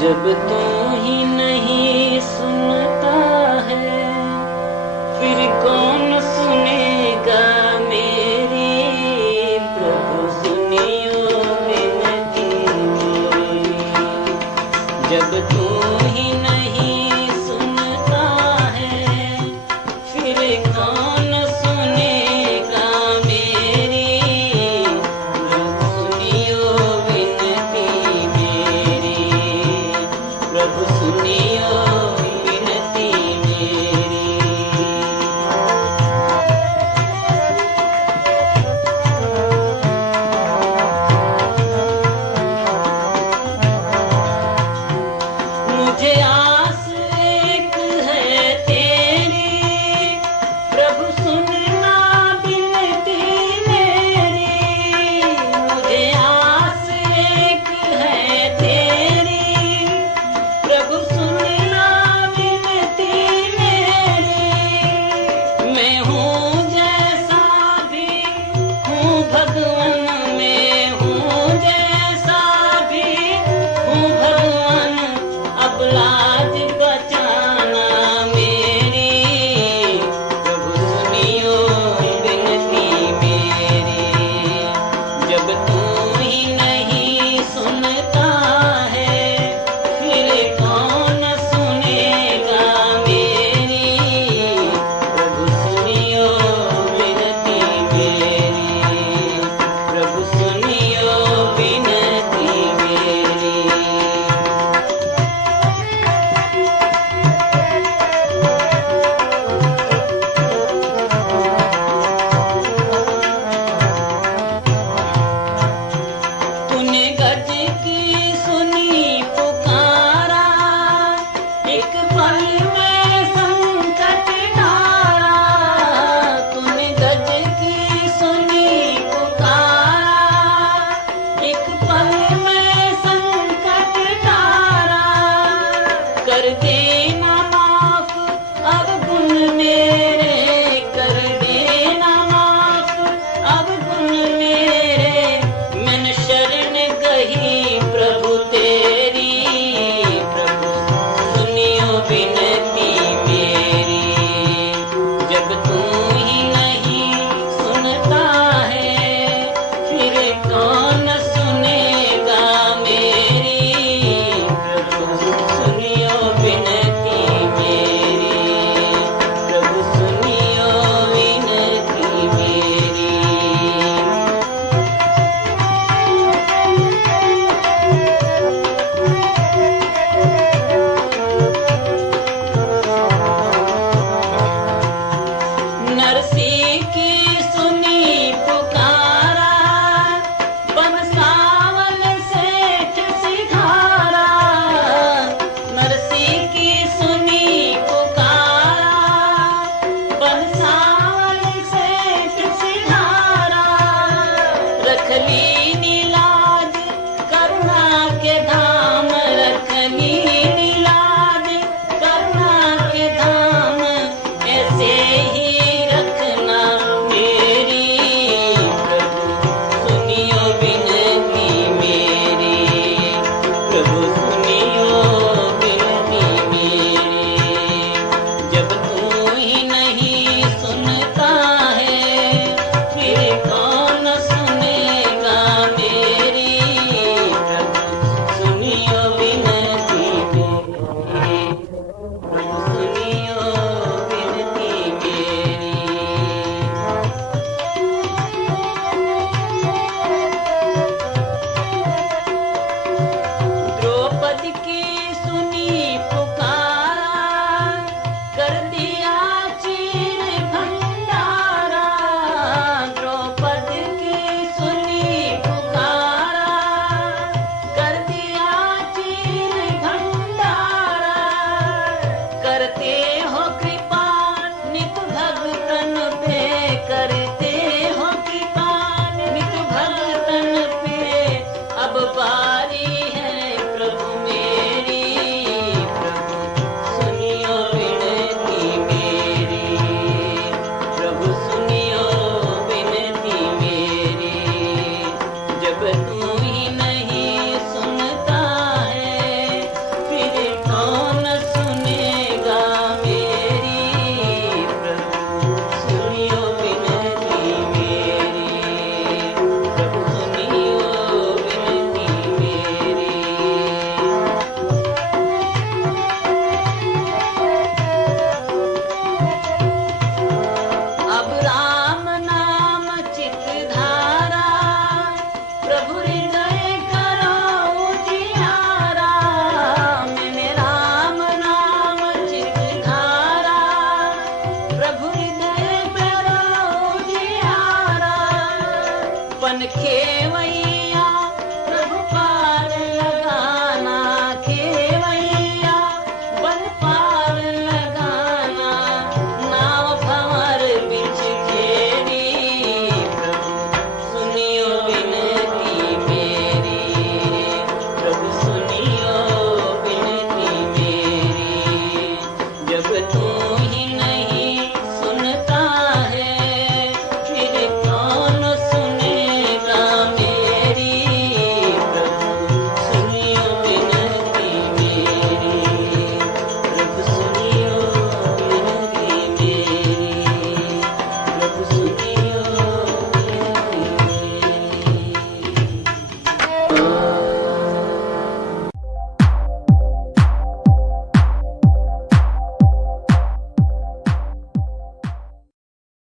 जब तू ही नहीं सुनता है फिर कौन सुनेगा मेरी। प्रभु सुनियो विनती मेरी। जब तू ही नहीं सुनता है फिर कौन सुनेगा मेरी। प्रभु सुनियो विनती मेरी। प्रभु सुनियो विनती मेरी। मुझे आस एक है तेरी, प्रभु सुनना विनती मेरी। मुझे आस एक है तेरी, प्रभु सुनना विनती मेरी। मैं हूँ जैसा भी हूँ भगवान, मैं हूँ जैसा भी हूँ भगवान। अब लाज बचाना मेरी। प्रभु सुनियो विनती मेरी। जब तू ही नहीं सुनता है फिर कौन सुनेगा मेरी। प्रभु सुनियो विनती मेरी। प्रभु सुनियो विनती मेरी। तूने गज की सुनी पुकारा, एक पल में संकट टारा। तूने गज की सुनी पुकारा, एक पल में संकट टारा। कर देना माफ अवगुण मेरे, कर देना माफ अवगुण मेरे। मैंने शरण गही प्रभु तेरी। प्रभु सुनियो विनती मेरी। जब तू ही नहीं सुनता है फिर कौन सुनेगा मेरी। प्रभु सुनियो विनती मेरी। प्रभु सुनियो विनती मेरी। नरसी की सुनी पुकारा, बनसावल सेठ सिधारा। नरसी की सुनी पुकारा, बनसावल सेठ सिधारा। रख ली नीलाज करुणा के धाम, रख ली नीलाज करुणा के धाम। ऐसे ही रखना मेरी। प्रभु सुनियो विनती मेरी। प्रभु सुनियो विनती मेरी। जब तू ही नहीं सुनता है फिर कौन सुनेगा मेरी। प्रभु सुनियो विनती मेरी।